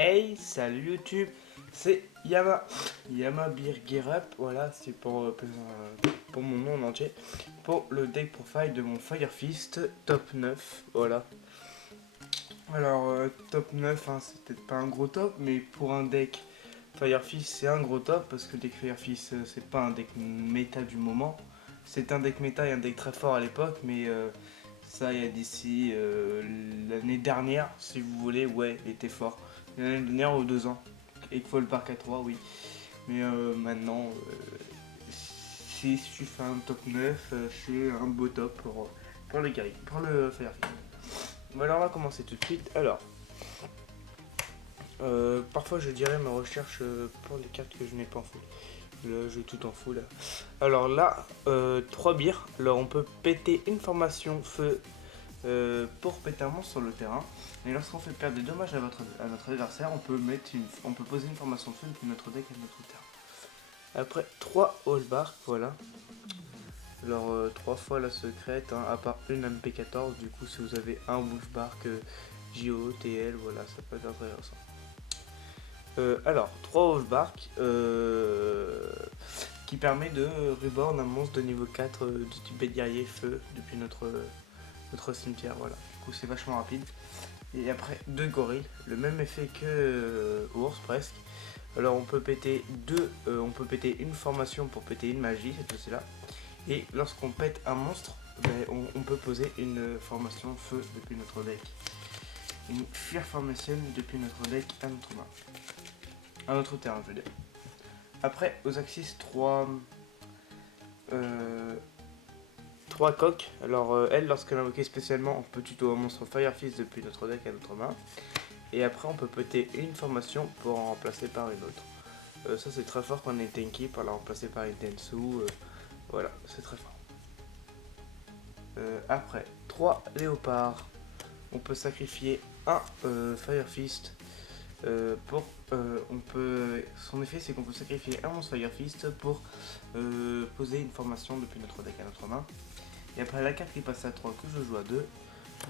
Hey, salut YouTube, c'est Yama Beer Up, voilà, c'est pour mon nom en entier, pour le deck profile de mon Fire Fist top 9, voilà. Alors, top 9, hein, c'est peut-être pas un gros top, mais pour un deck Fire Fist, c'est un gros top, parce que le deck Fire Fist, c'est pas un deck méta du moment, c'est un deck méta et un deck très fort à l'époque, mais ça, il y a d'ici l'année dernière, si vous voulez, ouais, il était fort. L'année dernière ou 2 ans. Et qu'il faut le parc à 3, oui. Mais maintenant, si tu fais un top 9, c'est un beau top pour le Gary, pour le Firefight. Bon, alors on va commencer tout de suite. Alors, parfois je dirais ma recherche pour les cartes que je n'ai pas en full. Là, j'ai tout en full. Là. Alors là, 3 bières. Alors on peut péter une formation feu pour péter un monstre sur le terrain. Et lorsqu'on fait perdre des dommages à notre adversaire, on peut poser une formation de feu depuis notre deck à notre terrain. Après 3 Hallbark, voilà. Alors 3 fois la secrète, hein, à part une MP14, du coup si vous avez un Bushbark JO, TL, voilà, ça peut être intéressant. Alors 3 Hallbark qui permet de reborn un monstre de niveau 4 de type bête guerrier feu depuis notre cimetière, voilà. Du coup c'est vachement rapide. Et après 2 gorilles, le même effet que ours presque. Alors on peut péter une formation pour péter une magie, cette fois-ci là. Et lorsqu'on pète un monstre, ben, on peut poser une formation feu depuis notre deck. Une Fear Formation depuis notre deck à notre main. À notre terrain, je veux dire. Après, aux axis 3 coques. Alors elle, lorsqu'elle est invoquée spécialement, on peut tuto un monstre Fire Fist depuis notre deck à notre main. Et après, on peut péter une formation pour en remplacer par une autre. Ça, c'est très fort quand on est tanky, pour la remplacer par une Tensu. Voilà, c'est très fort. Après, 3 léopards. On peut sacrifier un Fire Fist. Son effet, c'est qu'on peut sacrifier un monstre Fire Fist pour poser une formation depuis notre deck à notre main. Et après, la carte qui passe à 3 que je joue à 2,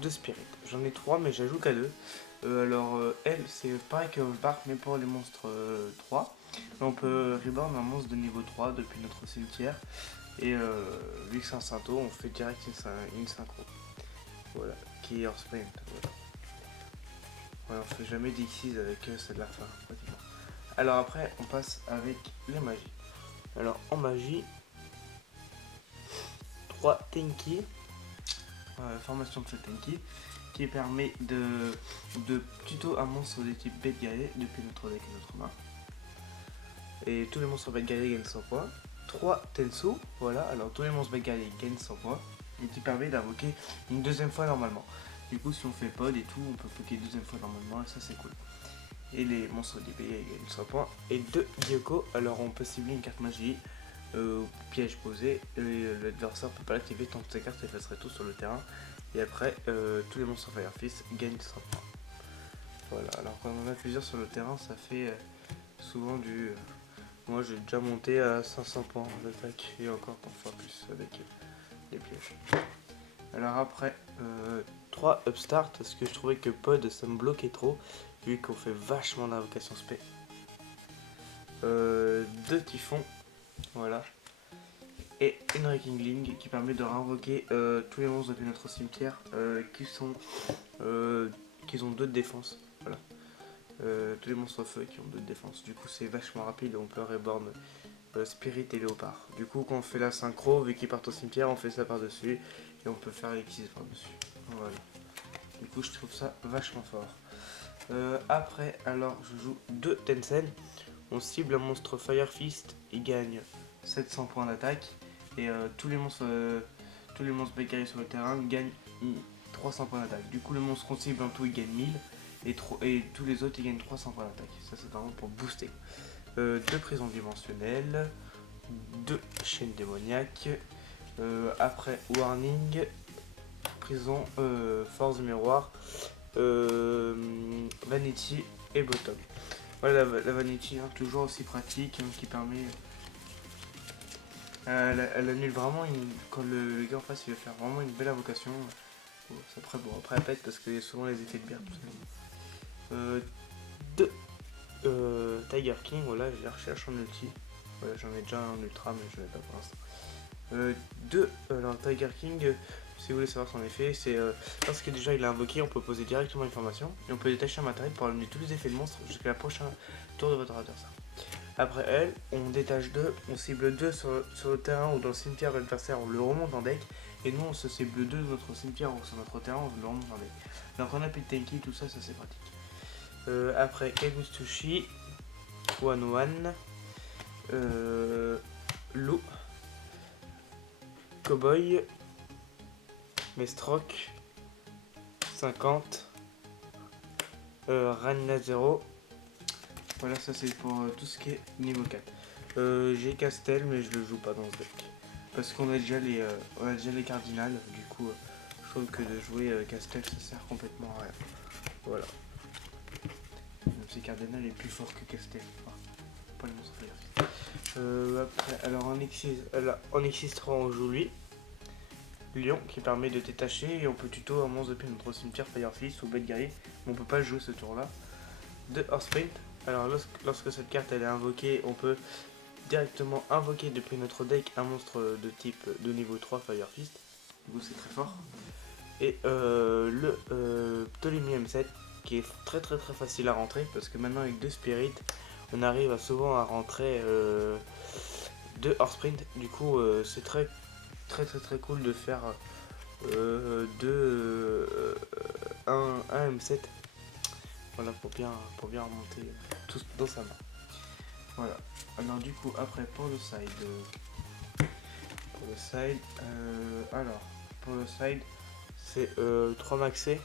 de Spirit. J'en ai 3, mais j'ajoute qu'à 2. Elle, c'est pareil que Bark, mais pour les monstres 3. On peut reborn un monstre de niveau 3 depuis notre cimetière. Et vu que c'est un Synto, on fait direct une synchro. Voilà, qui est hors sprint. Voilà. Ouais, on fait jamais d'X6 avec celle de la fin, pratiquement. Alors après, on passe avec les magies. Alors en magie, 3 Tenki. Formation de ce Tenki qui permet de tuto un monstre de type bête guerrier depuis notre deck et notre main. Et tous les monstres bête guerrier gagnent 100 points. 3 Tensu, voilà, alors tous les monstres bête guerrier gagnent 100 points. Et qui permet d'invoquer une deuxième fois normalement. Du coup, si on fait pod et tout, on peut invoquer une deuxième fois normalement, et ça c'est cool. Et les monstres d'épée gagnent 100 points. Et 2 Gyoko, alors on peut cibler une carte magie, piège posé, et l'adversaire peut pas l'activer tant que ces cartes effaceraient tout sur le terrain. Et après, tous les monstres Fire Fist gagnent 100 points. Voilà, alors quand on en a plusieurs sur le terrain, ça fait souvent du... moi j'ai déjà monté à 500 points d'attaque, et encore parfois plus avec les pièges. Alors après, 3 Upstart, parce que je trouvais que Pod ça me bloquait trop, vu qu'on fait vachement d'invocation spé. 2 Typhons, voilà. Et une Rekingling qui permet de réinvoquer tous les monstres depuis notre cimetière qui ont 2 de défense. Voilà. Tous les monstres feu qui ont 2 de défense. Du coup, c'est vachement rapide. On peut reborn Spirit et Léopard. Du coup, quand on fait la synchro, vu qu'ils partent au cimetière, on fait ça par-dessus. Et on peut faire l'X6 par-dessus. Voilà. Du coup, je trouve ça vachement fort. Après, alors, je joue 2 Tencent. On cible un monstre Fire Fist. Il gagne 700 points d'attaque. Et tous les monstres bécaris sur le terrain gagnent 300 points d'attaque. Du coup, le monstre qu'on cible en tout, il gagne 1000. Et tous les autres, ils gagnent 300 points d'attaque. Ça, c'est vraiment pour booster. 2 prisons dimensionnelles. 2 chaînes démoniaques. Après, warning. Prison, force miroir. Vanity et bottom. Voilà la vanity, hein, toujours aussi pratique, hein, qui permet... elle annule vraiment quand le gars en face il veut faire vraiment une belle invocation. C'est très bon. Après elle pète parce qu'il y a souvent les effets de bière tout ça. 2 Tiger King, voilà, je les recherche en ulti. Voilà, j'en ai déjà un ultra, mais je l'ai pas pour l'instant. Alors Tiger King, si vous voulez savoir son effet, c'est parce que déjà il a invoqué, on peut poser directement une formation et on peut détacher un matériel pour amener tous les effets de monstre jusqu'à la prochaine tour de votre adversaire. Après elle, on détache 2, on cible 2 sur le terrain ou dans le cimetière de l'adversaire, on le remonte en deck. Et nous on se cible 2 de notre cimetière ou sur notre terrain, on le remonte en deck. Donc on a plus de tanky, tout ça, ça c'est pratique. Après Kagustushi, One, Lou, Cowboy, Mestroc, 50, Ranna 0. Voilà, ça c'est pour tout ce qui est niveau 4. J'ai Castel, mais je le joue pas dans ce deck. Parce qu'on a déjà les cardinals, du coup, je trouve que de jouer Castel ça sert complètement à rien. Voilà. Même si Cardinal est plus fort que Castel. Enfin, pas le monstre après, alors en X3 on joue lui. Lion qui permet de détacher et on peut tuto un monstre depuis notre cimetière Firefist ou bête guerrier, mais on peut pas le jouer ce tour là. De Horseprint, alors lorsque cette carte elle est invoquée, on peut directement invoquer depuis notre deck un monstre de type de niveau 3 Firefist, du coup c'est très fort. Et le Ptolemy M7 qui est très facile à rentrer parce que maintenant avec 2 Spirits on arrive souvent à rentrer 2 Horseprint, du coup c'est très cool de faire un M7, voilà, pour bien remonter tout dans sa main. Voilà, alors du coup après pour le side c'est 3 maxé,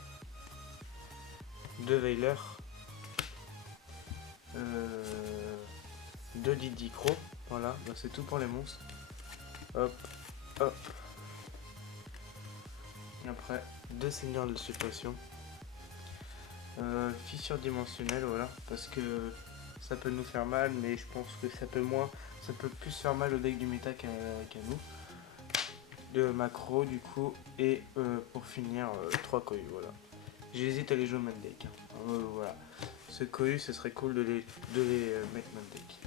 2 Veiler, 2 Didicro, voilà, bah c'est tout pour les monstres. Hop, hop. Après, 2 seigneurs de suppression. Fissure dimensionnelle, voilà, parce que ça peut nous faire mal, mais je pense que ça peut plus faire mal au deck du méta qu'à nous. De macro du coup, et pour finir 3 Koyu, voilà. J'hésite à les jouer main deck. Voilà. Ce Koyu, ce serait cool de les mettre main deck.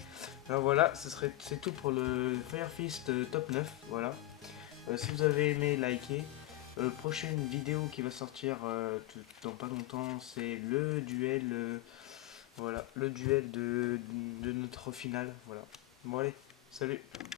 Alors voilà, c'est tout pour le Firefist top 9, voilà. Si vous avez aimé, likez. Prochaine vidéo qui va sortir dans pas longtemps, c'est le duel, voilà, le duel de notre finale, voilà. Bon allez, salut.